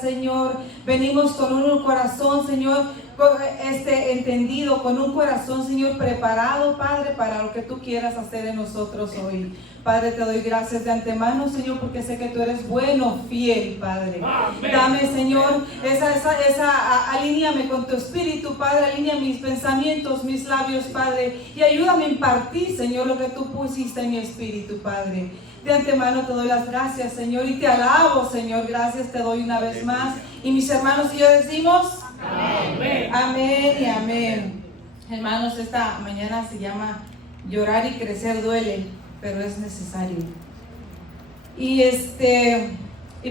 Señor, venimos con un corazón, Señor, entendido, con un corazón, Señor, preparado, Padre, para lo que tú quieras hacer en nosotros hoy. Padre, te doy gracias de antemano, Señor, porque sé que tú eres bueno, fiel, Padre. Amén. Dame, Señor, alíñame con tu espíritu, Padre, alinea mis pensamientos, mis labios, Padre, y ayúdame a impartir, Señor, lo que tú pusiste en mi espíritu, Padre. De antemano te doy las gracias, Señor, y te alabo, Señor. Gracias te doy una vez más. Y mis hermanos y yo decimos amén. Amén y amén. Hermanos, esta mañana se llama Llorar y crecer duele, pero es necesario. Y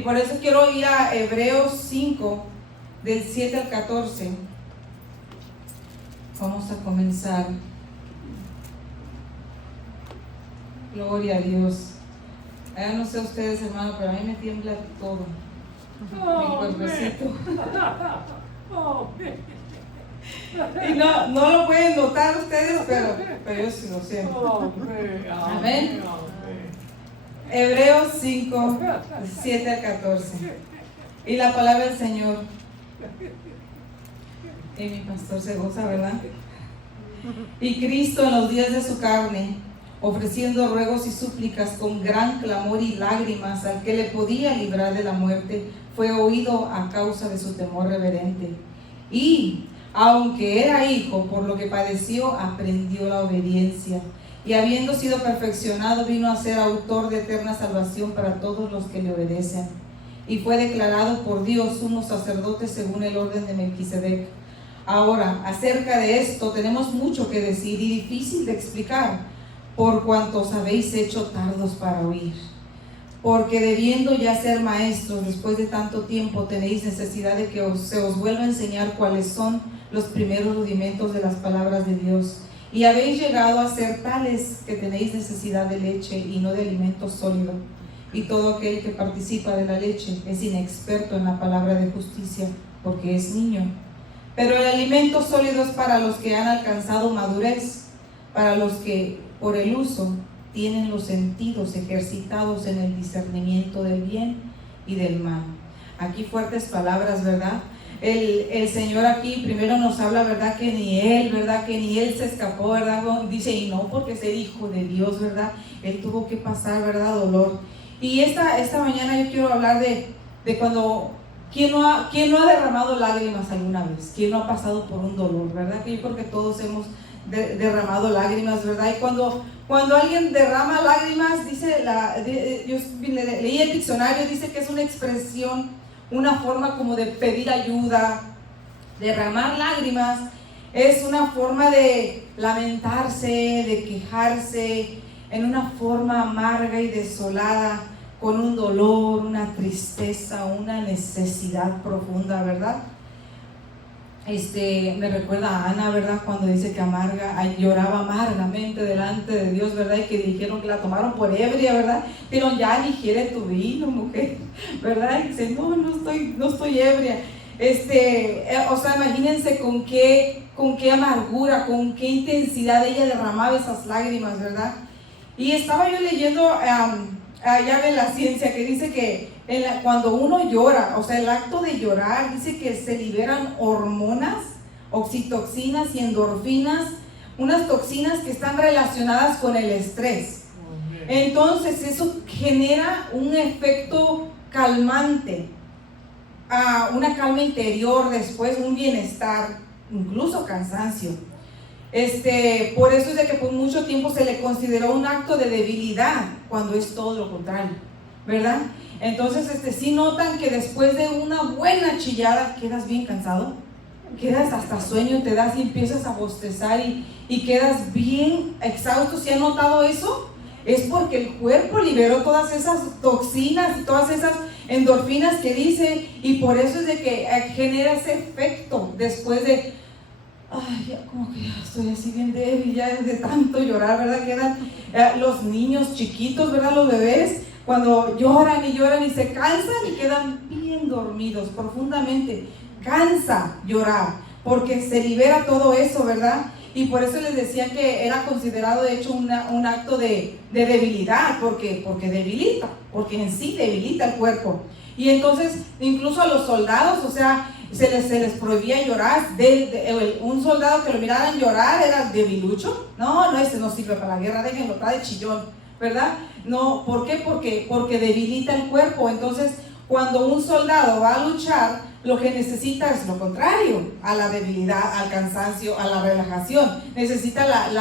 por eso quiero ir a Hebreos 5, del 7 al 14. Vamos a comenzar. Gloria a Dios. No sé ustedes, hermano, pero a mí me tiembla todo. Mi cuerpecito. Y no lo pueden notar ustedes, pero yo sí lo siento. Amén. Hebreos 5, 7 al 14. Y la palabra del Señor. Y mi pastor se goza, ¿verdad? Y Cristo en los días de su carne, ofreciendo ruegos y súplicas con gran clamor y lágrimas al que le podía librar de la muerte, fue oído a causa de su temor reverente. Y aunque era hijo, por lo que padeció, aprendió la obediencia. Y habiendo sido perfeccionado, vino a ser autor de eterna salvación para todos los que le obedecen. Y fue declarado por Dios sumo sacerdote según el orden de Melquisedec. Ahora, acerca de esto tenemos mucho que decir y difícil de explicar, por cuanto os habéis hecho tardos para oír. Porque debiendo ya ser maestros, después de tanto tiempo tenéis necesidad de que se os vuelva a enseñar cuáles son los primeros rudimentos de las palabras de Dios. Y habéis llegado a ser tales que tenéis necesidad de leche y no de alimento sólido. Y todo aquel que participa de la leche es inexperto en la palabra de justicia, porque es niño. Pero el alimento sólido es para los que han alcanzado madurez, para los que por el uso tienen los sentidos ejercitados en el discernimiento del bien y del mal. Aquí fuertes palabras, ¿verdad? El Señor aquí primero nos habla, ¿verdad? Que ni Él se escapó, ¿verdad? Dice, y no porque ser hijo de Dios, ¿verdad? Él tuvo que pasar, ¿verdad? Dolor. Y esta mañana yo quiero hablar de cuando, ¿quién no ha derramado lágrimas alguna vez? ¿Quién no ha pasado por un dolor, ¿verdad? Que yo creo que todos hemos derramado lágrimas, ¿verdad? Y cuando alguien derrama lágrimas, yo leí el diccionario, dice que es una expresión, una forma como de pedir ayuda. Derramar lágrimas es una forma de lamentarse, de quejarse, en una forma amarga y desolada, con un dolor, una tristeza, una necesidad profunda, ¿verdad? Me recuerda a Ana, ¿verdad? Cuando dice que lloraba amargamente delante de Dios, ¿verdad? Y que dijeron que la tomaron por ebria, ¿verdad? Pero ya digiere tu vino, mujer, ¿verdad? Y dice, no estoy ebria. Imagínense con qué amargura, con qué intensidad ella derramaba esas lágrimas, ¿verdad? Y estaba yo leyendo allá de la ciencia que dice que cuando uno llora, o sea, el acto de llorar, dice que se liberan hormonas, oxitoxinas y endorfinas, unas toxinas que están relacionadas con el estrés. Entonces eso genera un efecto calmante, una calma interior, después un bienestar, incluso cansancio. Por eso es de que por mucho tiempo se le consideró un acto de debilidad, cuando es todo lo contrario, ¿verdad? Entonces, sí notan que después de una buena chillada quedas bien cansado, quedas hasta sueño, te das y empiezas a bostezar y quedas bien exhausto. ¿Sí han notado eso? Es porque el cuerpo liberó todas esas toxinas y todas esas endorfinas que dice, y por eso es de que genera ese efecto después de, ya como que ya estoy así bien débil, ya de tanto llorar, ¿verdad? Quedan los niños chiquitos, ¿verdad? Los bebés, cuando lloran y se cansan y quedan bien dormidos profundamente. Cansa llorar porque se libera todo eso, ¿verdad? Y por eso les decía que era considerado de hecho un acto de debilidad, porque debilita, porque en sí debilita el cuerpo. Y entonces, incluso a los soldados, o sea, se les prohibía llorar. Un soldado que lo miraran llorar era debilucho. No, ese no sirve para la guerra, déjenlo, está de chillón, ¿verdad? No, ¿por qué? Porque debilita el cuerpo. Entonces, cuando un soldado va a luchar, lo que necesita es lo contrario, a la debilidad, al cansancio, a la relajación. Necesita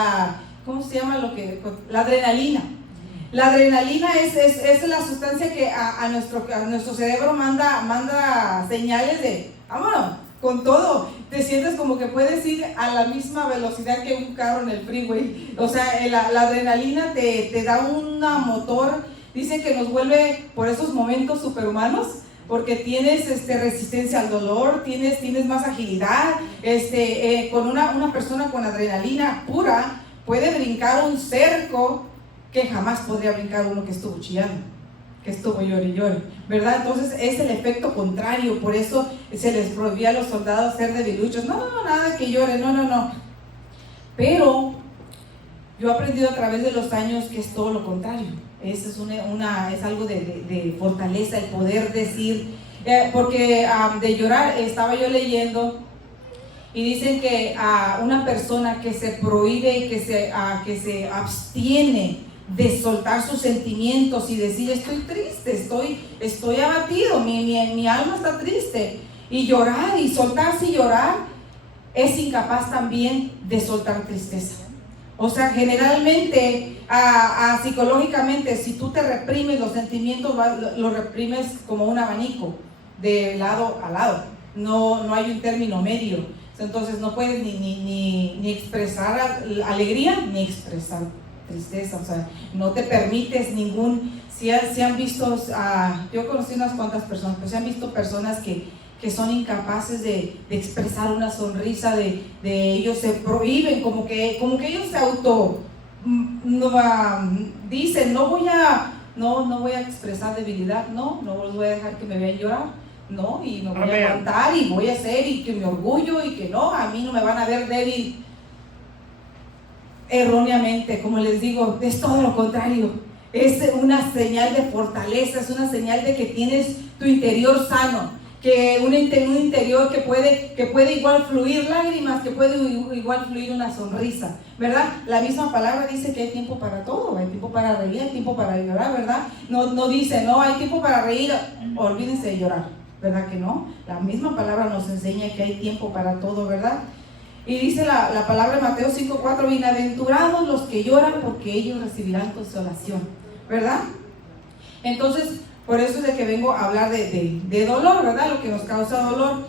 ¿cómo se llama? La adrenalina. La adrenalina es la sustancia que a nuestro cerebro manda señales de, vámonos, con todo. Te sientes como que puedes ir a la misma velocidad que un carro en el freeway. O sea, la adrenalina te da un motor, dicen que nos vuelve por esos momentos superhumanos, porque tienes resistencia al dolor, tienes más agilidad. Con una persona con adrenalina pura puede brincar un cerco que jamás podría brincar uno que estuvo chillando, que estuvo llore y llore, ¿verdad? Entonces es el efecto contrario. Por eso se les prohibía a los soldados ser debiluchos. No, nada que llore, no. Pero yo he aprendido a través de los años que es todo lo contrario. Es algo de fortaleza, el poder decir, porque de llorar, estaba yo leyendo y dicen que a una persona que se prohíbe y que se abstiene de soltar sus sentimientos y decir estoy triste, estoy abatido, mi alma está triste, y llorar y soltarse y llorar, es incapaz también de soltar tristeza. O sea, generalmente, psicológicamente, si tú te reprimes los sentimientos, los reprimes como un abanico, de lado a lado. No hay un término medio. Entonces no puedes ni expresar alegría, ni expresar tristeza. O sea, no te permites ningún... Si han visto, yo conocí unas cuantas personas, pero si han visto personas que son incapaces de expresar una sonrisa, de ellos se prohíben, como que ellos se dicen, no voy a expresar debilidad, no los voy a dejar que me vean llorar, no, y me voy a levantar y voy a hacer, y que me orgullo, y que no, a mí no me van a ver débil. Erróneamente, como les digo, es todo lo contrario. Es una señal de fortaleza, es una señal de que tienes tu interior sano, que un interior que puede igual fluir lágrimas, que puede igual fluir una sonrisa, ¿verdad? La misma palabra dice que hay tiempo para todo, hay tiempo para reír, hay tiempo para llorar, ¿verdad? No dice, no, hay tiempo para reír, olvídense de llorar, ¿verdad que no? La misma palabra nos enseña que hay tiempo para todo, ¿verdad? Y dice la palabra de Mateo 5:4, bienaventurados los que lloran, porque ellos recibirán consolación, ¿verdad? Entonces, por eso es de que vengo a hablar de dolor, ¿verdad? Lo que nos causa dolor.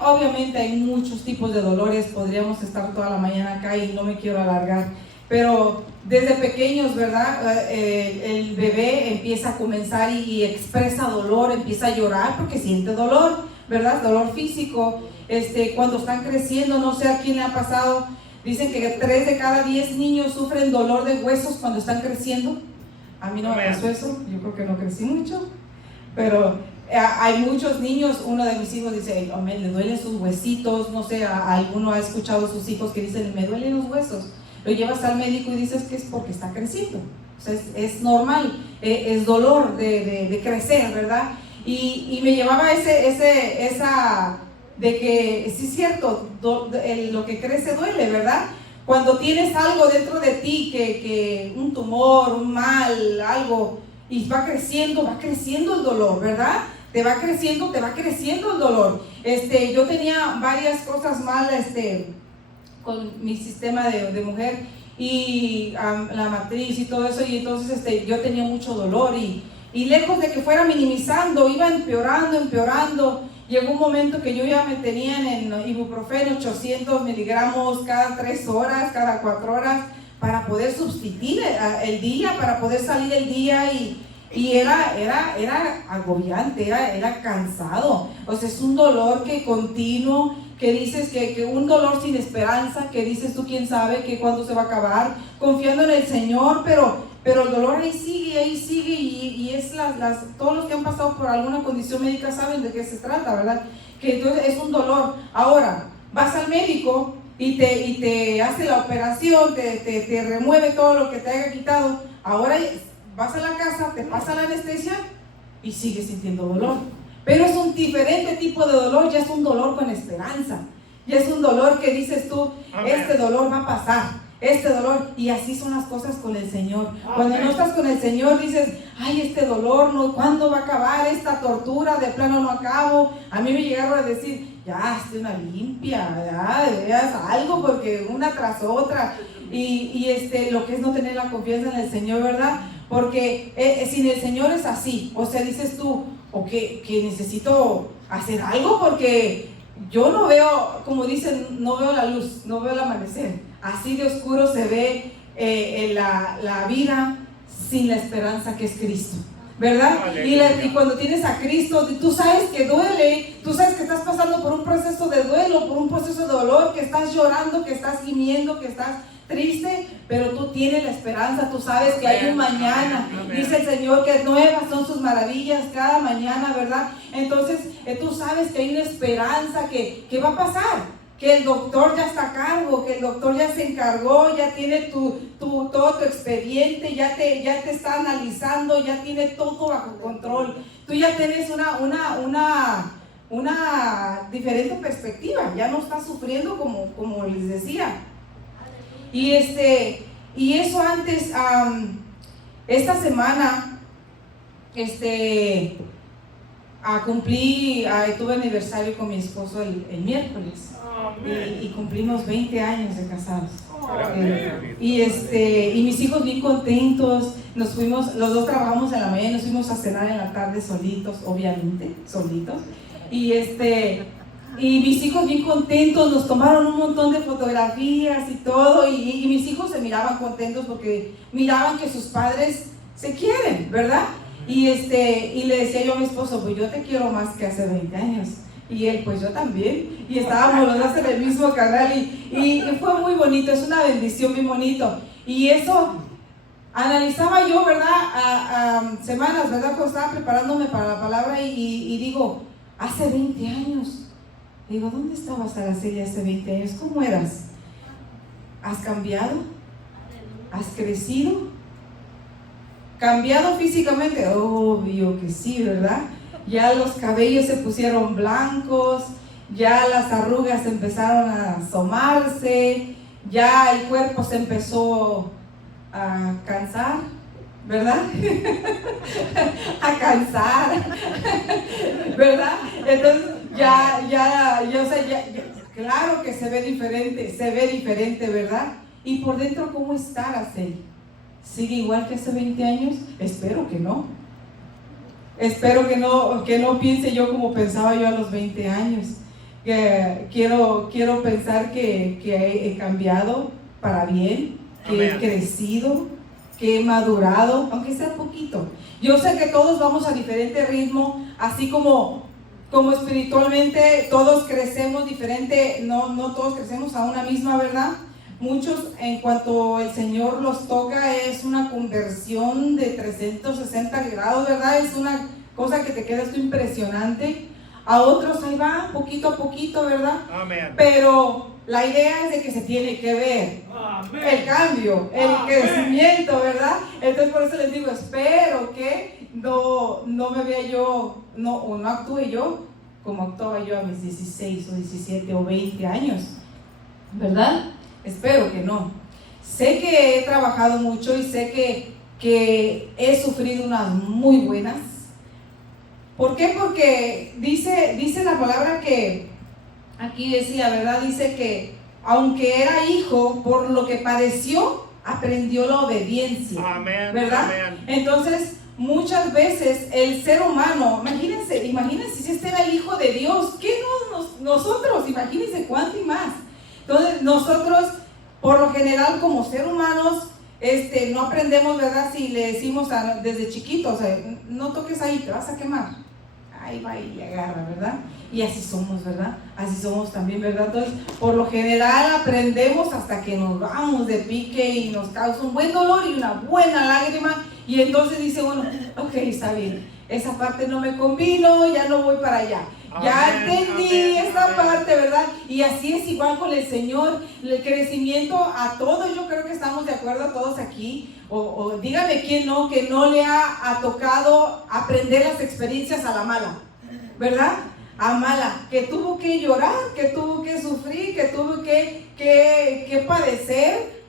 Obviamente hay muchos tipos de dolores, podríamos estar toda la mañana acá y no me quiero alargar, pero desde pequeños, ¿verdad? El bebé empieza a comenzar y expresa dolor, empieza a llorar porque siente dolor, ¿verdad? Dolor físico. Cuando están creciendo, no sé a quién le ha pasado, dicen que 3 de cada 10 niños sufren dolor de huesos cuando están creciendo. A mí no me pasó eso, yo creo que no crecí mucho, pero hay muchos niños. Uno de mis hijos dice, le duelen sus huesitos, no sé, alguno ha escuchado a sus hijos que dicen, me duelen los huesos. Lo llevas al médico y dices que es porque está creciendo. O sea, es normal, es dolor de crecer, ¿verdad? Y me llevaba esa de que sí es cierto, lo que crece duele, ¿verdad? Cuando tienes algo dentro de ti, que un tumor, un mal, algo, y va creciendo el dolor, ¿verdad? Te va creciendo el dolor. Yo tenía varias cosas mal con mi sistema de mujer, y la matriz y todo eso, y entonces yo tenía mucho dolor, y lejos de que fuera minimizando, iba empeorando. Llegó un momento que yo ya me tenían en ibuprofeno 800 miligramos cada 3 horas, cada 4 horas, para poder subsistir el día, para poder salir el día, y era agobiante, era cansado. O sea, es un dolor continuo, que dices que un dolor sin esperanza, que dices tú quién sabe que cuándo se va a acabar, confiando en el Señor, pero el dolor ahí sigue, y es todos los que han pasado por alguna condición médica saben de qué se trata, ¿verdad? Que entonces es un dolor. Ahora, vas al médico y te hace la operación, te remueve todo lo que te haya quitado. Ahora vas a la casa, te pasa la anestesia y sigues sintiendo dolor. Pero es un diferente tipo de dolor, ya es un dolor con esperanza. Ya es un dolor que dices tú, este dolor va a pasar. Este dolor, y así son las cosas con el Señor. Cuando no estás con el Señor dices, ay, este dolor, no, ¿cuándo va a acabar esta tortura? De plano no acabo. A mí me llegaron a decir, ya, hazte una limpia, ya, haz algo, porque una tras otra. Y lo que es no tener la confianza en el Señor, ¿verdad? Porque sin el Señor es así. O sea, dices tú, o que necesito hacer algo porque yo no veo, como dicen, no veo la luz, no veo el amanecer. Así de oscuro se ve la vida sin la esperanza que es Cristo, ¿verdad? Y cuando tienes a Cristo, tú sabes que duele, tú sabes que estás pasando por un proceso de duelo, por un proceso de dolor, que estás llorando, que estás gimiendo, que estás triste, pero tú tienes la esperanza, tú sabes que hay un mañana. Dice el Señor que nuevas son sus maravillas cada mañana, ¿verdad? Entonces tú sabes que hay una esperanza que va a pasar, que el doctor ya está a cargo, que el doctor ya se encargó, ya tiene todo tu expediente, ya te está analizando, ya tiene todo bajo control. Tú ya tienes una diferente perspectiva, ya no estás sufriendo como les decía. Y eso antes, esta semana, tuve aniversario con mi esposo el miércoles. Y cumplimos 20 años de casados. Y mis hijos bien contentos. Nos fuimos, los dos trabajamos en la mañana, nos fuimos a cenar en la tarde solitos, obviamente, solitos. Y mis hijos bien contentos, nos tomaron un montón de fotografías y todo, y mis hijos se miraban contentos porque miraban que sus padres se quieren, ¿verdad? Y le decía yo a mi esposo, pues yo te quiero más que hace 20 años. Y él, pues yo también. Y estábamos los dos en el mismo canal y fue muy bonito, es una bendición bien bonito. Y eso analizaba yo, ¿verdad? Semanas, ¿verdad? Cuando estaba preparándome para la palabra y digo, hace 20 años. Digo, ¿dónde estabas, Araceli, hace 20 años? ¿Cómo eras? ¿Has cambiado? ¿Has crecido? ¿Cambiado físicamente? Obvio que sí, ¿verdad? Ya los cabellos se pusieron blancos, ya las arrugas empezaron a asomarse, ya el cuerpo se empezó a cansar, ¿verdad? A cansar, ¿verdad? Entonces ya, claro que se ve diferente, ¿verdad? Y por dentro, ¿cómo está Araceli? ¿Sigue igual que hace 20 años? Espero que no. Espero que no piense yo como pensaba yo a los 20 años. Quiero pensar que he cambiado para bien, que he crecido, que he madurado, aunque sea poquito. Yo sé que todos vamos a diferente ritmo, así como espiritualmente todos crecemos diferente, no todos crecemos a una misma, ¿verdad? Muchos, en cuanto el Señor los toca, es una conversión de 360 grados, ¿verdad? Es una cosa que te quedas tú impresionante. A otros ahí va, poquito a poquito, ¿verdad? Amén. Pero la idea es de que se tiene que ver el cambio, el crecimiento, ¿verdad? Entonces por eso les digo, espero que no me vea yo, no actúe yo como actuaba yo a mis 16 o 17 o 20 años, ¿verdad? Espero que no. Sé que he trabajado mucho y sé que he sufrido unas muy buenas. ¿Por qué? Porque dice la palabra que aquí decía, ¿verdad? Dice que aunque era hijo, por lo que padeció, aprendió la obediencia. Amén, ¿verdad? Amén. Entonces, muchas veces el ser humano, imagínense si este era el Hijo de Dios, ¿qué nosotros? Imagínense cuánto y más. Entonces, nosotros, por lo general, como ser humanos, no aprendemos, ¿verdad? Si le decimos desde chiquitos, no toques ahí, te vas a quemar. Ahí va y le agarra, ¿verdad? Y así somos, ¿verdad? Así somos también, ¿verdad? Entonces, por lo general aprendemos hasta que nos vamos de pique y nos causa un buen dolor y una buena lágrima. Y entonces dice, bueno, ok, está bien. esa parte no me convino, ya no voy para allá. Ya entendí esta parte, ¿verdad? Y así es igual con el Señor, el crecimiento a todos, yo creo que estamos de acuerdo todos aquí, o dígame quién no, que no le ha tocado aprender las experiencias a la mala, ¿verdad? A mala, que tuvo que llorar, que tuvo que sufrir, que tuvo que padecer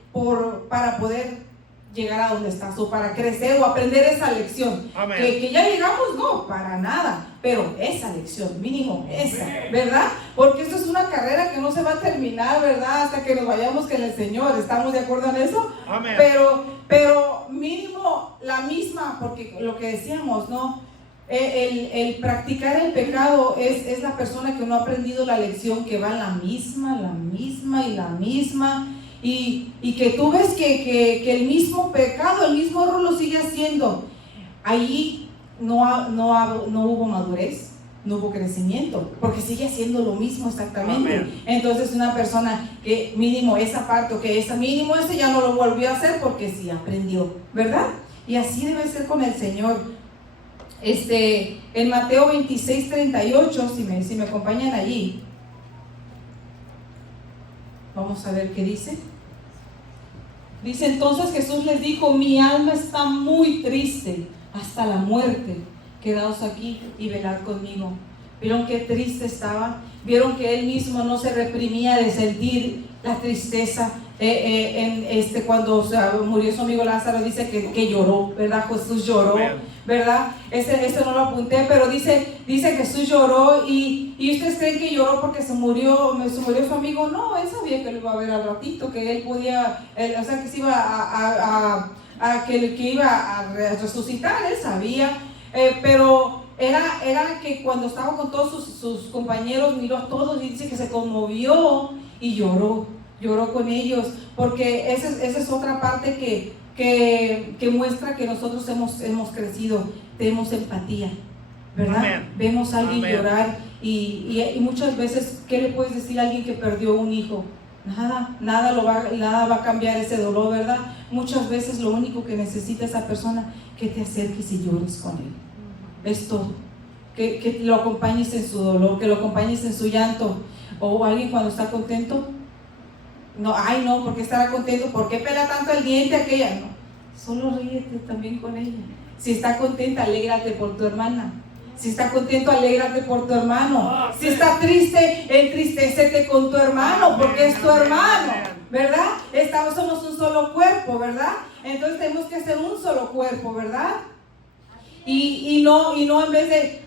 para poder llegar a donde estás, o para crecer o aprender esa lección. Que ya llegamos, no, para nada, pero esa lección, mínimo esa, ¿verdad? Porque esto es una carrera que no se va a terminar, ¿verdad? Hasta que nos vayamos con el Señor. ¿Estamos de acuerdo en eso? Amén. Pero mínimo la misma, porque lo que decíamos, ¿no? El practicar el pecado es la persona que no ha aprendido la lección, que va la misma y la misma. Y que tú ves que el mismo pecado, el mismo error lo sigue haciendo. Ahí no hubo madurez, no hubo crecimiento, porque sigue haciendo lo mismo exactamente. Amén. Entonces una persona que mínimo esa parte, o que esa mínimo ese ya no lo volvió a hacer porque sí aprendió, ¿verdad? Y así debe ser con el Señor. En Mateo 26:38, si me acompañan allí, vamos a ver qué dice. Dice: entonces Jesús les dijo: mi alma está muy triste hasta la muerte, quedaos aquí y velad conmigo. ¿Vieron qué triste estaba? ¿Vieron que él mismo no se reprimía de sentir la tristeza? Cuando murió su amigo Lázaro, dice que lloró, ¿verdad? Jesús lloró, ¿verdad? No lo apunté, pero dice Jesús lloró. Y ustedes creen que lloró porque se murió su amigo. No, él sabía que lo iba a ver al ratito, que él podía, que se iba que iba a resucitar, él sabía, pero era que cuando estaba con todos sus compañeros, miró a todos y dice que se conmovió y lloró con ellos, porque esa es otra parte que muestra que nosotros hemos crecido, tenemos empatía, ¿verdad? Amén. Vemos a alguien Amén. llorar y muchas veces, ¿qué le puedes decir a alguien que perdió un hijo? Nada va a cambiar ese dolor, ¿verdad? Muchas veces lo único que necesita esa persona, que te acerques y llores con él. Es todo. Que lo acompañes en su dolor, que lo acompañes en su llanto. O alguien cuando está contento, no, porque estará contento, ¿por qué pela tanto el diente aquella? No, solo ríete también con ella. Si está contenta, alégrate por tu hermana. Si está contento, alégrate por tu hermano. Si está triste, entristecete con tu hermano, porque es tu hermano, ¿verdad? Somos un solo cuerpo, ¿verdad? Entonces tenemos que ser un solo cuerpo, ¿verdad? Y no en vez de,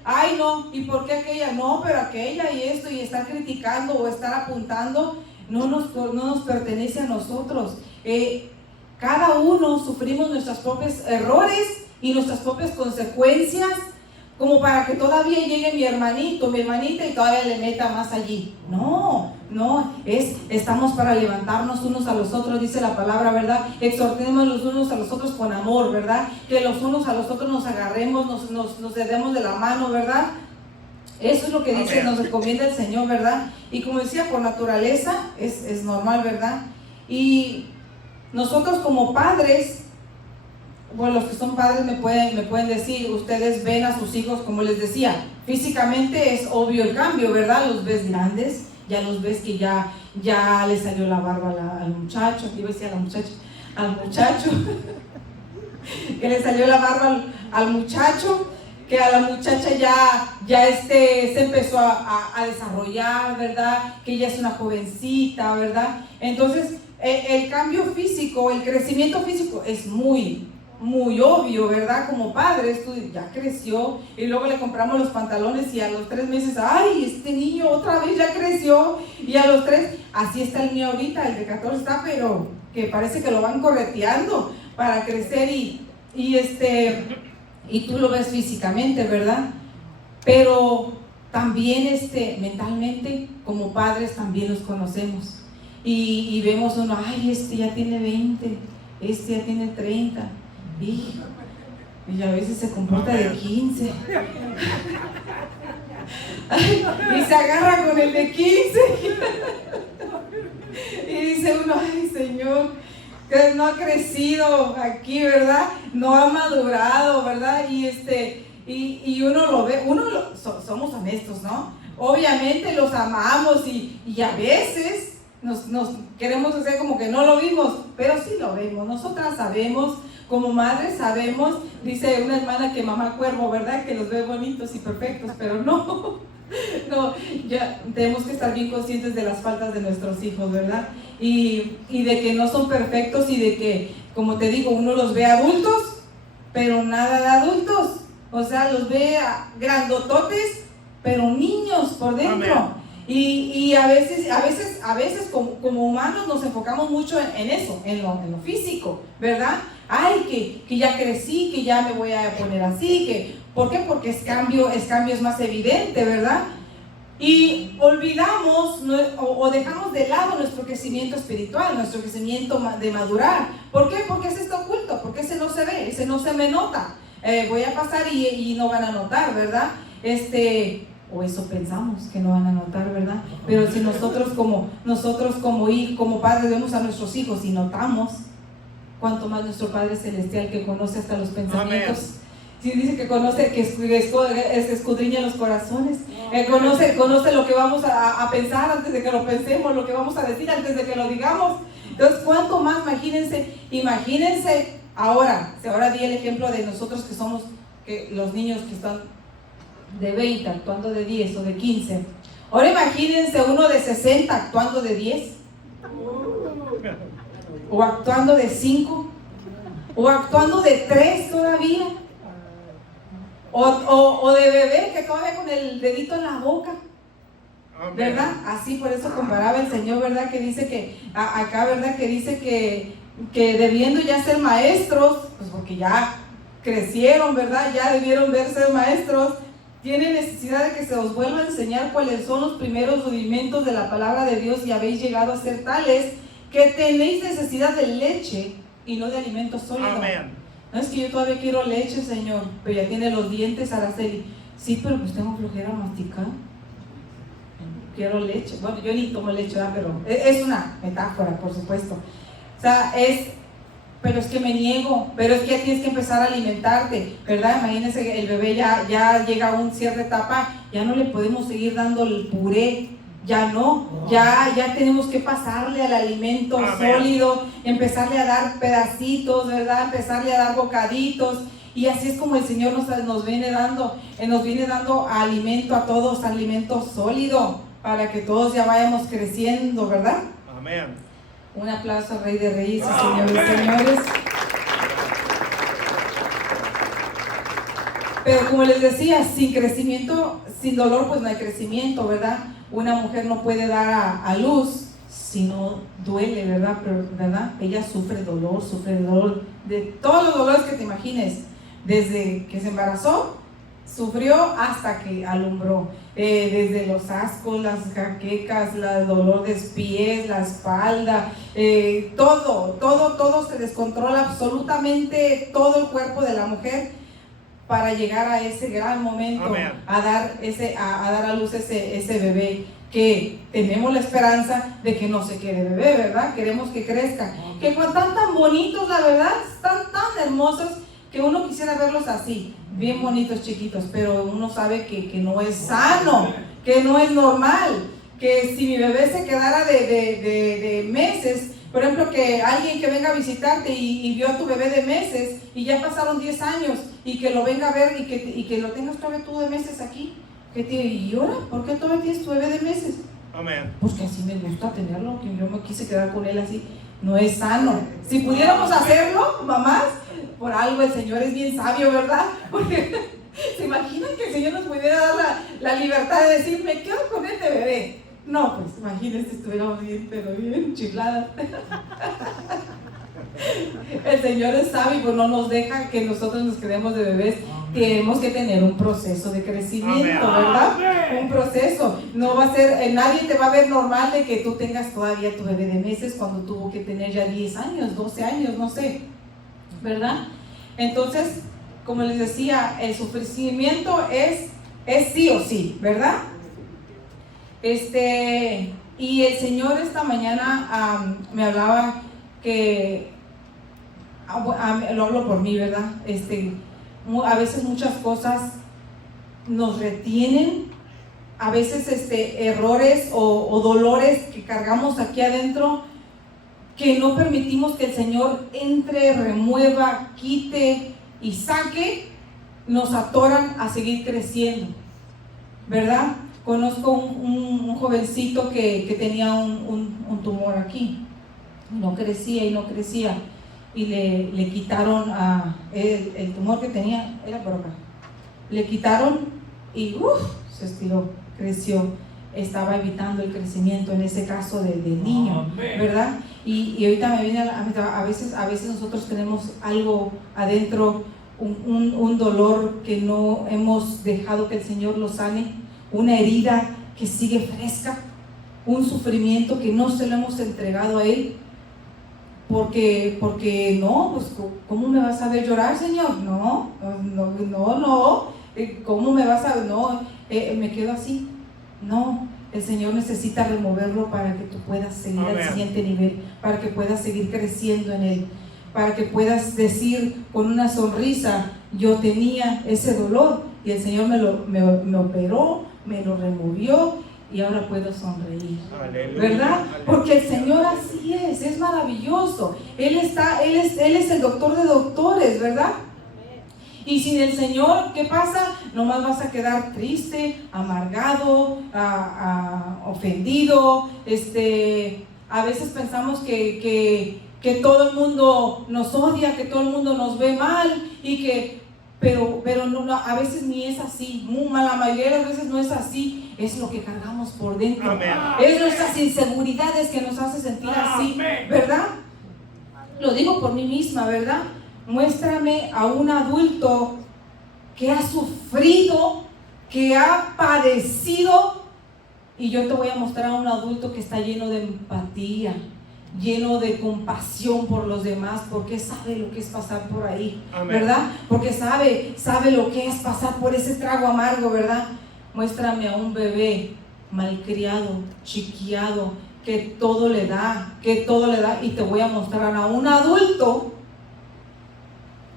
¿y por qué aquella? No, pero aquella y esto, y estar criticando o estar apuntando, no nos pertenece a nosotros. Cada uno sufrimos nuestros propios errores y nuestras propias consecuencias, como para que todavía llegue mi hermanita y todavía le meta más allí. No, estamos para levantarnos unos a los otros, dice la palabra, ¿verdad? Exhortemos los unos a los otros con amor, ¿verdad? Que los unos a los otros nos agarremos, nos demos de la mano, ¿verdad? Eso es lo que dice, nos recomienda el Señor, ¿verdad? Y como decía, por naturaleza es normal, ¿verdad? Y nosotros como padres, bueno, los que son padres me pueden decir, ustedes ven a sus hijos, como les decía, físicamente es obvio el cambio, ¿verdad? Los ves grandes, ya los ves que ya le salió la barba al muchacho, iba a decir al muchacho, que le salió la barba al muchacho, que a la muchacha ya se empezó a desarrollar, ¿verdad? Que ella es una jovencita, ¿verdad? Entonces, el cambio físico, el crecimiento físico es muy obvio, ¿verdad? Como padres, tú ya creció, y luego le compramos los pantalones y a los 3 meses, este niño otra vez ya creció, y a los 3, así está el mío ahorita, el de 14 está, pero que parece que lo van correteando para crecer y tú lo ves físicamente, ¿verdad? Pero también mentalmente, como padres también los conocemos, y vemos uno, este ya tiene 20, este ya tiene 30, y a veces se comporta de 15 y se agarra con el de 15 y dice uno, Señor, no ha crecido aquí, ¿verdad? No ha madurado, ¿verdad? y uno lo ve, somos honestos, ¿no? Obviamente los amamos y a veces nos queremos hacer como que no lo vimos, pero sí lo vemos. Nosotras sabemos, como madres sabemos, dice una hermana que mamá cuervo, ¿verdad? Que los ve bonitos y perfectos, pero no, no, ya tenemos que estar bien conscientes de las faltas de nuestros hijos, ¿verdad? Y de que no son perfectos y de que, como te digo, uno los ve adultos, pero nada de adultos. O sea, los ve grandototes, pero niños por dentro. Amén. Y a veces como humanos nos enfocamos mucho en eso, en lo físico, ¿verdad? Ay, que ya crecí, que ya me voy a poner así, ¿por qué? Porque es cambio es más evidente, ¿verdad? Y olvidamos o dejamos de lado nuestro crecimiento espiritual, nuestro crecimiento de madurar. ¿Por qué? Porque ese está oculto, porque ese no se ve, ese no se me nota. Voy a pasar y no van a notar, ¿verdad? O eso pensamos que no van a notar, ¿verdad? Pero si nosotros como padres vemos a nuestros hijos y notamos, cuánto más nuestro Padre Celestial, que conoce hasta los pensamientos. Amén. Sí, dice que conoce, que escudriña los corazones, conoce lo que vamos a pensar antes de que lo pensemos, lo que vamos a decir antes de que lo digamos. Entonces, cuánto más, imagínense ahora di el ejemplo de nosotros que somos los niños que están de 20 actuando de 10 o de 15. Ahora imagínense uno de 60 actuando de 10, o actuando de 5, o actuando de 3 todavía, o de bebé que todavía con el dedito en la boca, ¿verdad? Así, por eso comparaba el Señor, ¿verdad? Que dice que acá, ¿verdad? Que dice que debiendo ya ser maestros, pues porque ya crecieron, ¿verdad? Ya debieron ser maestros. Tiene necesidad de que se os vuelva a enseñar cuáles son los primeros rudimentos de la palabra de Dios, y habéis llegado a ser tales que tenéis necesidad de leche y no de alimento sólido. Amén. No es que yo todavía quiero leche, Señor, pero ya tiene los dientes, Araceli. Sí, pero pues tengo flojera a masticar. Quiero leche. Bueno, yo ni tomo leche, ¿verdad? Pero es una metáfora, por supuesto. O sea, pero es que me niego, pero es que ya tienes que empezar a alimentarte, ¿verdad? Imagínense, el bebé ya llega a una cierta etapa, ya no le podemos seguir dando el puré, ya no, ya tenemos que pasarle al alimento sólido, empezarle a dar pedacitos, ¿verdad? Empezarle a dar bocaditos, y así es como el Señor nos viene dando alimento a todos, alimento sólido, para que todos ya vayamos creciendo, ¿verdad? Amén. Un aplauso al Rey de Reyes y Señor de Señores. Pero como les decía, sin crecimiento, sin dolor, pues no hay crecimiento, ¿verdad? Una mujer no puede dar a luz si no duele, ¿verdad? Pero, ¿verdad? Ella sufre dolor de todos los dolores que te imagines. Desde que se embarazó, sufrió hasta que alumbró. Desde los ascos, las jaquecas, el dolor de pies, la espalda, todo se descontrola, absolutamente todo el cuerpo de la mujer, para llegar a ese gran momento. Amén. a dar a luz ese bebé, que tenemos la esperanza de que no se quede bebé, ¿verdad? Queremos que crezca, que están tan bonitos, la verdad, están tan hermosos, que uno quisiera verlos así, bien bonitos, chiquitos, pero uno sabe que no es sano, que no es normal, que si mi bebé se quedara de meses, por ejemplo, que alguien que venga a visitarte y vio a tu bebé de meses y ya pasaron 10 años y que lo venga a ver y que lo tengas todavía tú de meses aquí, que te diga, ¿y ahora? ¿Por qué todavía tienes tu bebé de meses? Amén. Pues que así me gusta tenerlo, que yo me quise quedar con él así. No es sano. Si pudiéramos hacerlo, mamás, por algo el Señor es bien sabio, ¿verdad? Porque se imaginan que el Señor nos pudiera dar la libertad de decir, me quedo con este bebé. No, pues imagínense, estuviéramos bien, pero bien chifladas. El Señor es sabio, pues no nos deja que nosotros nos quedemos de bebés. Tenemos que tener un proceso de crecimiento, ¿verdad? Un proceso. No va a ser, nadie te va a ver normal de que tú tengas todavía tu bebé de meses cuando tuvo que tener ya 10 años, 12 años, no sé, ¿verdad? Entonces, como les decía, el sufrimiento es sí o sí, ¿verdad? Y el Señor esta mañana me hablaba que, lo hablo por mí, ¿verdad? a veces muchas cosas nos retienen, a veces errores o dolores que cargamos aquí adentro, que no permitimos que el Señor entre, remueva, quite y saque, nos atoran a seguir creciendo, ¿verdad? Conozco un jovencito que tenía un tumor aquí, no crecía y no crecía, y le quitaron el tumor que tenía, era por acá, le quitaron y se estiró, creció, estaba evitando el crecimiento en ese caso del niño, ¿verdad? Y ahorita me viene a veces nosotros tenemos algo adentro, un dolor que no hemos dejado que el Señor lo sane, una herida que sigue fresca, un sufrimiento que no se lo hemos entregado a Él, porque no, pues ¿cómo me vas a ver llorar, Señor? No, ¿cómo me vas a ver? No, me quedo así. No, el Señor necesita removerlo para que tú puedas seguir al siguiente nivel, para que puedas seguir creciendo en Él, para que puedas decir con una sonrisa, yo tenía ese dolor y el Señor me operó, me lo removió y ahora puedo sonreír. Aleluya, ¿verdad? Aleluya. Porque el Señor así es maravilloso. Él es el doctor de doctores, ¿verdad? Y sin el Señor, ¿qué pasa? Nomás vas a quedar triste, amargado, ofendido. A veces pensamos que todo el mundo nos odia, que todo el mundo nos ve mal pero no, a veces ni es así. La mayoría de las veces no es así. Es lo que cargamos por dentro. Amén. Es nuestras inseguridades que nos hace sentir así, ¿verdad? Lo digo por mí misma, ¿verdad? Muéstrame a un adulto que ha sufrido, que ha padecido, y yo te voy a mostrar a un adulto que está lleno de empatía, lleno de compasión por los demás, porque sabe lo que es pasar por ahí. Amén. ¿Verdad? Porque sabe lo que es pasar por ese trago amargo, ¿verdad? Muéstrame a un bebé malcriado, chiqueado, que todo le da, y te voy a mostrar a un adulto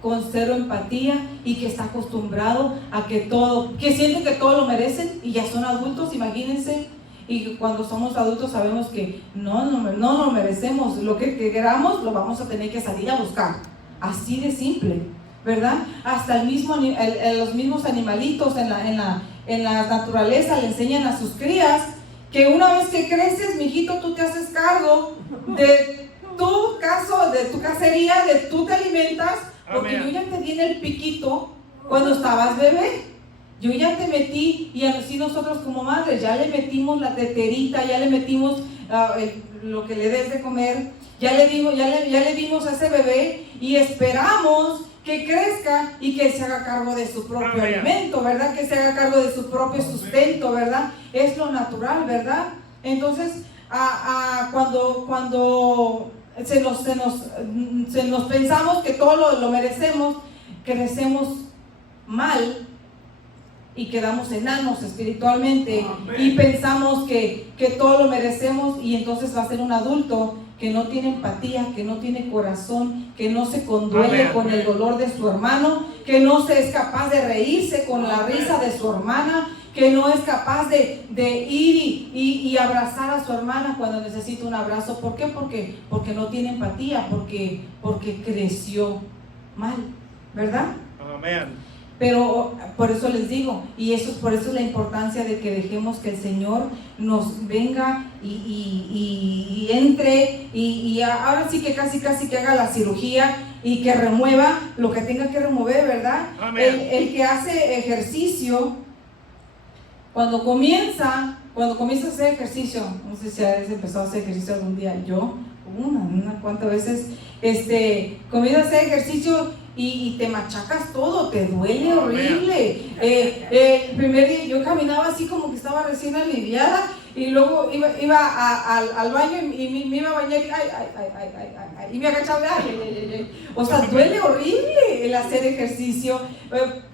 con cero empatía y que está acostumbrado a que sienten que todo lo merecen y ya son adultos, imagínense. Y cuando somos adultos sabemos que no lo merecemos, lo que queramos lo vamos a tener que salir a buscar, así de simple, ¿verdad? Hasta los mismos animalitos en la naturaleza le enseñan a sus crías que una vez que creces, mijito, tú te haces cargo de tu cacería, tú te alimentas, porque yo ya te di en el piquito cuando estabas bebé. Yo ya te metí, y así nosotros como madres ya le metimos la teterita, ya le metimos lo que le des de comer, ya le dimos a ese bebé y esperamos que crezca y que se haga cargo de su propio alimento, ¿verdad? Que se haga cargo de su propio sustento, ¿verdad? Es lo natural, ¿verdad? Entonces, cuando se nos pensamos que todo lo merecemos, crecemos mal y quedamos enanos espiritualmente. Amén. Y pensamos que todo lo merecemos, y entonces va a ser un adulto que no tiene empatía, que no tiene corazón, que no se conduele Amén. Con el dolor de su hermano, que no se es capaz de reírse con la risa de su hermana, que no es capaz de ir y abrazar a su hermana cuando necesita un abrazo. ¿Por qué? Porque no tiene empatía, porque creció mal, ¿verdad? Amén. Pero por eso les digo, y por eso es la importancia de que dejemos que el Señor nos venga y entre, y ahora sí que casi que haga la cirugía y que remueva lo que tenga que remover, ¿verdad? El que hace ejercicio, cuando comienza a hacer ejercicio, no sé si habéis empezado a hacer ejercicio algún día, yo unas cuantas veces, comienza a hacer ejercicio y te machacas todo, te duele horrible. El primer día yo caminaba así como que estaba recién aliviada, y luego iba al baño y me iba a bañar y me agachaba, o sea, duele horrible el hacer ejercicio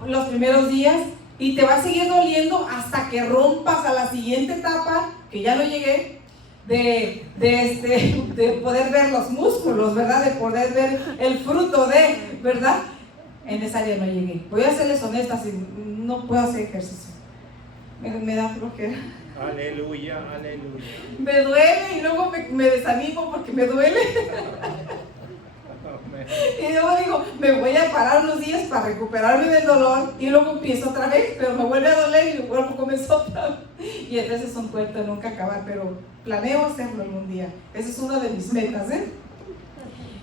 los primeros días, y te va a seguir doliendo hasta que rompas a la siguiente etapa, que ya no llegué, de poder ver los músculos, ¿verdad? De poder ver el fruto ¿verdad? en esa área no llegué. Voy a serles honesta, si no puedo hacer ejercicio. Me da flojera. Aleluya, aleluya. Me duele y luego me desanimo porque me duele. Y luego digo, me voy a parar unos días para recuperarme del dolor y luego empiezo otra vez, pero me vuelve a doler y vuelvo a comenzar otra vez. Y entonces es un cuento de nunca acabar, pero planeo hacerlo algún día. Esa es una de mis metas, ¿eh?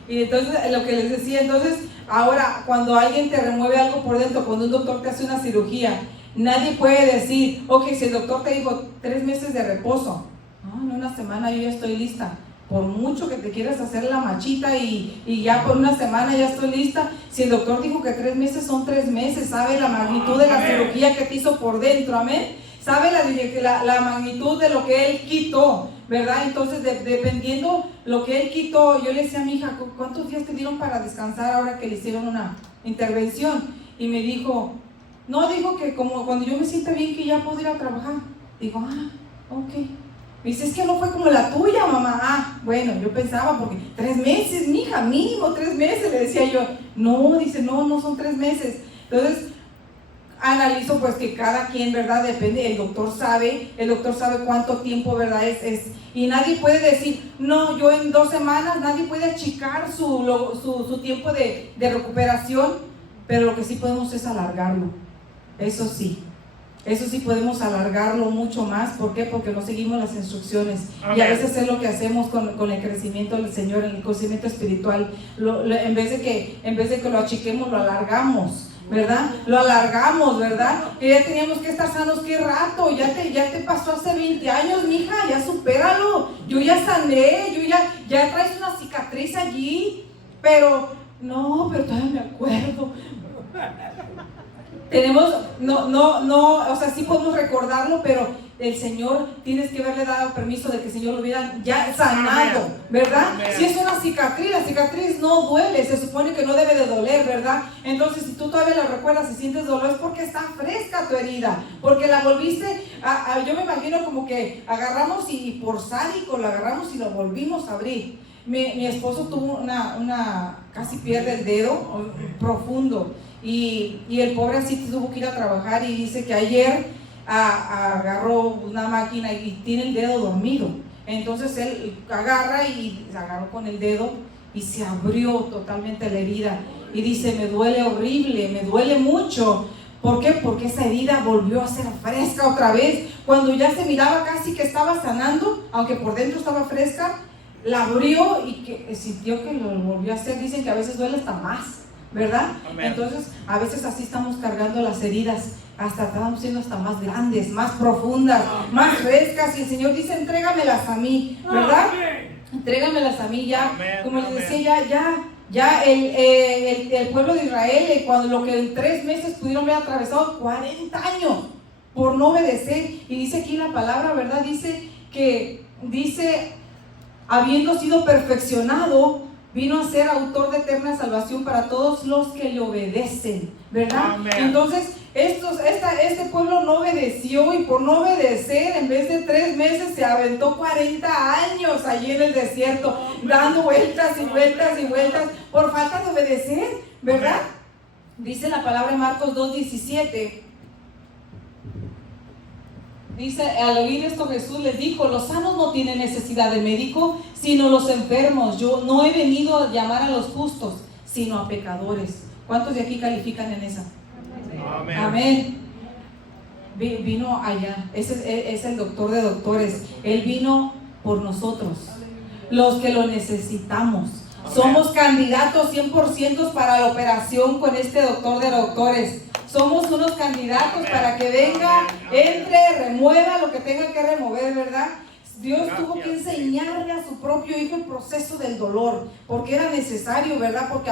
Y entonces, lo que les decía, entonces, ahora, cuando alguien te remueve algo por dentro, cuando un doctor te hace una cirugía, nadie puede decir, ok, si el doctor te dijo 3 meses de reposo, no, en una semana yo ya estoy lista. Por mucho que te quieras hacer la machita y ya por una semana ya estoy lista, si el doctor dijo que 3 meses son 3 meses, sabe la magnitud de la cirugía que te hizo por dentro, amén, sabe la magnitud de lo que él quitó, ¿verdad? Entonces, dependiendo lo que él quitó, yo le decía a mi hija, ¿cuántos días te dieron para descansar ahora que le hicieron una intervención? Y me dijo, no, dijo que como cuando yo me sienta bien que ya puedo ir a trabajar. Digo, ok. Me dice, es que no fue como la tuya, mamá. Bueno, yo pensaba, porque 3 meses, mija, mínimo 3 meses, le decía yo. No, dice, no son 3 meses. Entonces, analizo pues que cada quien, ¿verdad? Depende, el doctor sabe cuánto tiempo, ¿verdad? Y nadie puede decir, no, yo en 2 semanas, nadie puede achicar su tiempo de recuperación, pero lo que sí podemos es alargarlo, eso sí podemos alargarlo mucho más. ¿Por qué? Porque no seguimos las instrucciones. Amén. Y a veces es lo que hacemos con el crecimiento del Señor, el crecimiento espiritual. En vez de que lo achiquemos, lo alargamos, ¿verdad? Lo alargamos, ¿verdad? Que ya teníamos que estar sanos, ¿qué rato? Ya te pasó hace 20 años, mija, ya supéralo. Yo ya sané, ya traes una cicatriz allí, pero todavía me acuerdo. O sea, sí podemos recordarlo, pero el Señor, tienes que haberle dado permiso de que el Señor lo hubiera ya sanado, ¿verdad? Amén. Si es una cicatriz, la cicatriz no duele, se supone que no debe de doler, ¿verdad? Entonces, si tú todavía la recuerdas y sientes dolor, es porque está fresca tu herida, porque la volviste, yo me imagino como que agarramos y por sádico la agarramos y la volvimos a abrir. Mi esposo tuvo casi pierde el dedo profundo. Y el pobre así tuvo que ir a trabajar y dice que ayer agarró una máquina y tiene el dedo dormido. Entonces él agarra y se agarró con el dedo y se abrió totalmente la herida. Y dice, me duele horrible, me duele mucho. ¿Por qué? Porque esa herida volvió a ser fresca otra vez. Cuando ya se miraba casi que estaba sanando, aunque por dentro estaba fresca, la abrió y que sintió que lo volvió a hacer. Dicen que a veces duele hasta más, ¿verdad? Amén. Entonces, a veces así estamos cargando las heridas, hasta estamos siendo hasta más grandes, más profundas, más frescas, y el Señor dice, entrégamelas a mí, ¿verdad? Entrégamelas a mí ya. Amén. Como les decía, ya el pueblo de Israel, cuando lo que en 3 meses pudieron haber atravesado 40 años por no obedecer, y dice aquí la palabra, ¿verdad? Dice, habiendo sido perfeccionado, vino a ser autor de eterna salvación para todos los que le obedecen, ¿verdad? Amén. Entonces, este pueblo no obedeció, y por no obedecer, en vez de 3 meses, se aventó 40 años allí en el desierto, dando vueltas y vueltas y vueltas, por falta de obedecer, ¿verdad? Amén. Dice la palabra en Marcos 2:17. Dice, al oír esto Jesús les dijo, los sanos no tienen necesidad de médico, sino los enfermos. Yo no he venido a llamar a los justos, sino a pecadores. ¿Cuántos de aquí califican en esa? Amén. Amén. Vino allá, ese es el doctor de doctores. Él vino por nosotros, los que lo necesitamos. Amén. Somos candidatos 100% para la operación con este doctor de doctores. Somos unos candidatos. Amén. Para que venga, entre, remueva lo que tenga que remover, ¿verdad? Dios tuvo que enseñarle a su propio hijo el proceso del dolor, porque era necesario, ¿verdad? Porque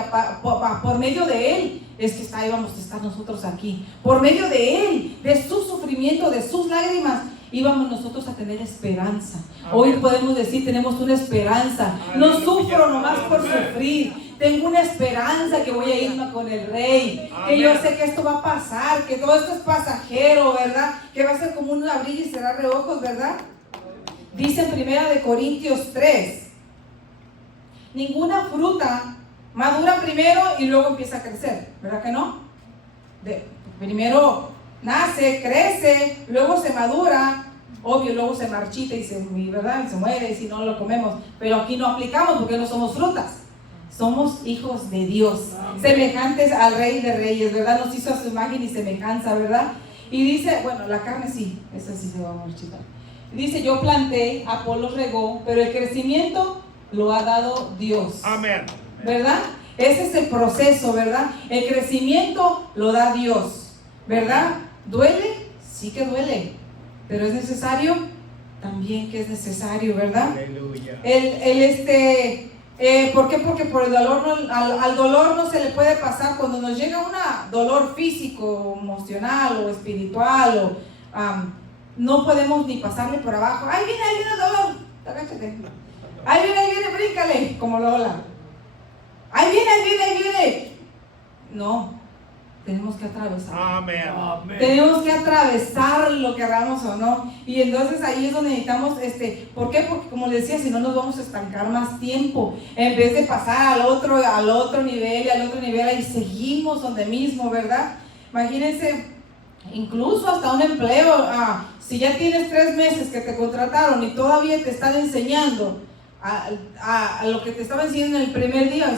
por medio de él es que íbamos a estar nosotros aquí. Por medio de él, de su sufrimiento, de sus lágrimas, íbamos nosotros a tener esperanza. Amén. Hoy podemos decir, tenemos una esperanza. Amén. No sufro nomás por sufrir. Tengo una esperanza que voy a irme con el Rey. Amén. Que yo sé que esto va a pasar, que todo esto es pasajero, ¿verdad? Que va a ser como un abrir y cerrar de ojos, ¿verdad? Dice en 1 Corintios 3, ninguna fruta madura primero y luego empieza a crecer, ¿verdad que no? Primero nace, crece, luego se madura, obvio, luego se marchita ¿verdad? Se muere si no lo comemos, pero aquí no aplicamos porque no somos frutas. Somos hijos de Dios, semejantes al Rey de Reyes, ¿verdad? Nos hizo a su imagen y semejanza, ¿verdad? Y dice, bueno, la carne sí, esa sí se va a marchitar. Dice, yo planté, Apolos regó, pero el crecimiento lo ha dado Dios. Amén. ¿Verdad? Ese es el proceso, ¿verdad? El crecimiento lo da Dios, ¿verdad? ¿Duele? Sí que duele, pero es necesario, también que es necesario, ¿verdad? Aleluya. ¿Por qué? Porque por el dolor al dolor no se le puede pasar. Cuando nos llega un dolor físico, emocional o espiritual, no podemos ni pasarle por abajo. ¡Ahí viene el dolor! Agáchate. ¡Ahí viene, bríncale! Como Lola. ¡Ahí viene! No, tenemos que atravesar. Amén. Tenemos que atravesarlo, queramos o no. Y entonces ahí es donde necesitamos, ¿por qué? Porque como les decía, si no nos vamos a estancar más tiempo. En vez de pasar al otro nivel, ahí seguimos donde mismo, ¿verdad? Imagínense, incluso hasta un empleo, si ya tienes 3 meses que te contrataron y todavía te están enseñando a lo que te estaban enseñando en el primer día,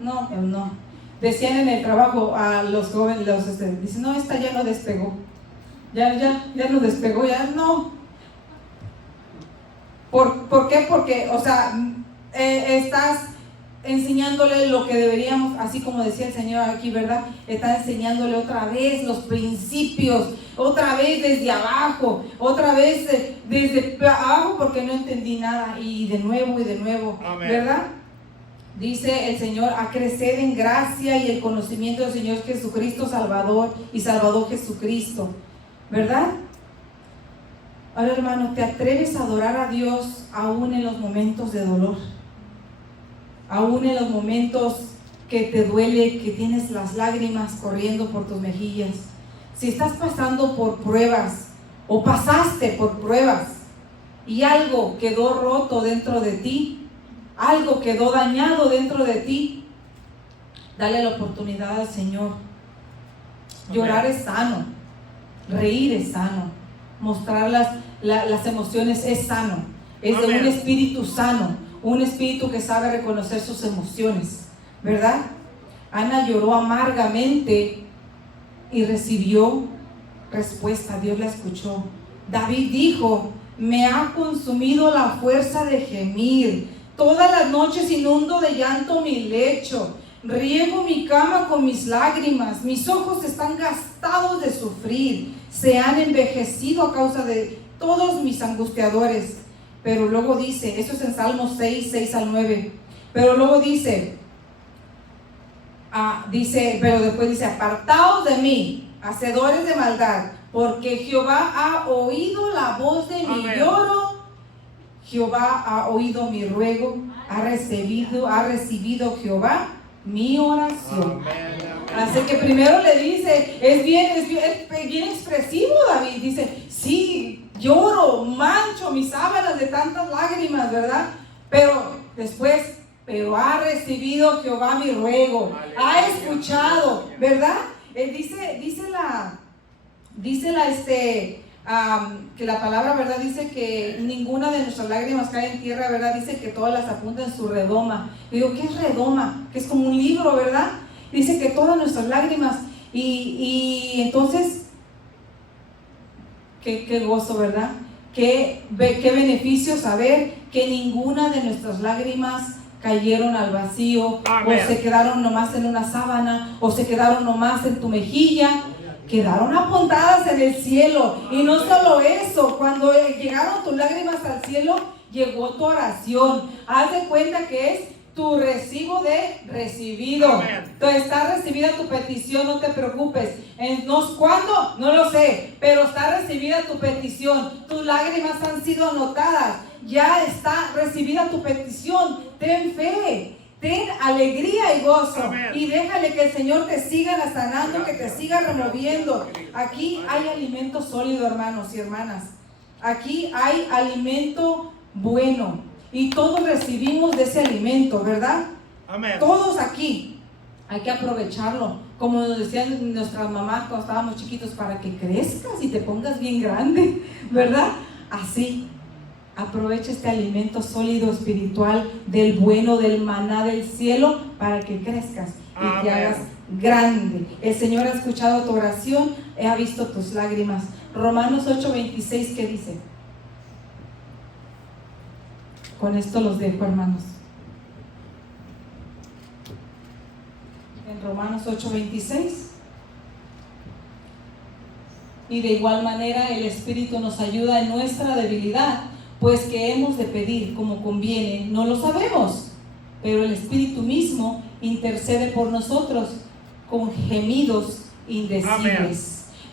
no. Decían en el trabajo a los jóvenes, dicen, no, esta ya no despegó, ya no despegó, ya no. ¿Por qué? Porque, estás enseñándole lo que deberíamos, así como decía el Señor aquí, ¿verdad? Está enseñándole otra vez los principios, otra vez desde abajo, otra vez desde abajo, porque no entendí nada, y de nuevo, Amén. ¿Verdad? Dice el Señor, a crecer en gracia y el conocimiento del Señor Jesucristo, Salvador Jesucristo, ¿verdad? Ahora, hermano, ¿te atreves a adorar a Dios aún en los momentos de dolor? Aún en los momentos que te duele, que tienes las lágrimas corriendo por tus mejillas. Si estás pasando por pruebas o pasaste por pruebas y algo quedó roto dentro de ti, algo quedó dañado dentro de ti, dale la oportunidad al Señor. Llorar es sano, reír es sano, mostrar las emociones es sano, es de un espíritu sano, un espíritu que sabe reconocer sus emociones, ¿verdad? Ana lloró amargamente y recibió respuesta, Dios la escuchó. David dijo, me ha consumido la fuerza de gemir. Todas las noches inundo de llanto mi lecho, riego mi cama con mis lágrimas, mis ojos están gastados de sufrir, se han envejecido a causa de todos mis angustiadores. Pero luego dice, eso es en Salmos 6 al 9, pero luego dice, pero después dice, apartaos de mí, hacedores de maldad, porque Jehová ha oído la voz de mi lloro. Jehová ha oído mi ruego, ha recibido Jehová mi oración. Así que primero le dice, es bien expresivo David, dice, sí, lloro, mancho mis sábanas de tantas lágrimas, ¿verdad? Pero después, ha recibido Jehová mi ruego, ha escuchado, ¿verdad? Que la palabra, ¿verdad? Dice que ninguna de nuestras lágrimas cae en tierra, ¿verdad? Dice que todas las apuntan en su redoma. Y digo, ¿qué es redoma? Que es como un libro, ¿verdad? Dice que todas nuestras lágrimas, y entonces, qué gozo, ¿verdad? Qué beneficio saber que ninguna de nuestras lágrimas cayeron al vacío. Amén. O se quedaron nomás en una sábana, o se quedaron nomás en tu mejilla. Quedaron apuntadas en el cielo. Y no solo eso, cuando llegaron tus lágrimas al cielo, llegó tu oración. Haz de cuenta que es tu recibo de recibido. Amén. Entonces está recibida tu petición, no te preocupes. ¿Cuándo? No lo sé, pero está recibida tu petición. Tus lágrimas han sido anotadas. Ya está recibida tu petición. Ten fe. Ten alegría y gozo. Amén. Y déjale que el Señor te siga sanando, que te siga removiendo. Aquí hay alimento sólido, hermanos y hermanas. Aquí hay alimento bueno. Y todos recibimos de ese alimento, ¿verdad? Amén. Todos aquí hay que aprovecharlo. Como nos decían nuestras mamás cuando estábamos chiquitos, para que crezcas y te pongas bien grande, ¿verdad? Así, aprovecha este alimento sólido espiritual del bueno, del maná del cielo, para que crezcas y te hagas grande. El Señor ha escuchado tu oración, ha visto tus lágrimas. Romanos 8:26, ¿qué dice? Con esto los dejo, hermanos. En Romanos 8:26. Y de igual manera el Espíritu nos ayuda en nuestra debilidad, pues que hemos de pedir como conviene, no lo sabemos, pero el Espíritu mismo intercede por nosotros con gemidos indecibles. Amén.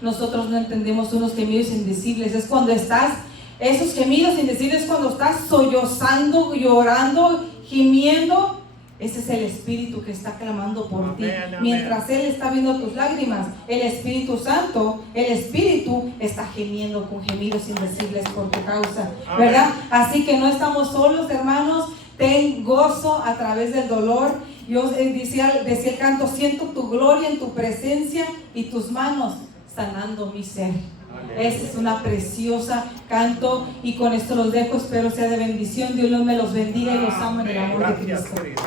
Nosotros no entendemos unos gemidos indecibles, es cuando estás, esos gemidos indecibles cuando estás sollozando, llorando, gimiendo. Ese es el Espíritu que está clamando por ti. Amén, amén. Mientras Él está viendo tus lágrimas, el Espíritu Santo, el Espíritu está gemiendo con gemidos indecibles por tu causa, Amén. ¿verdad? Así que no estamos solos, hermanos. Ten gozo a través del dolor. Yo decía el canto: siento tu gloria en tu presencia y tus manos sanando mi ser. Esa es una preciosa canto, y con esto los dejo. Espero sea de bendición. Dios me los bendiga y los amo en el amor de Gracias, Cristo. Cristo.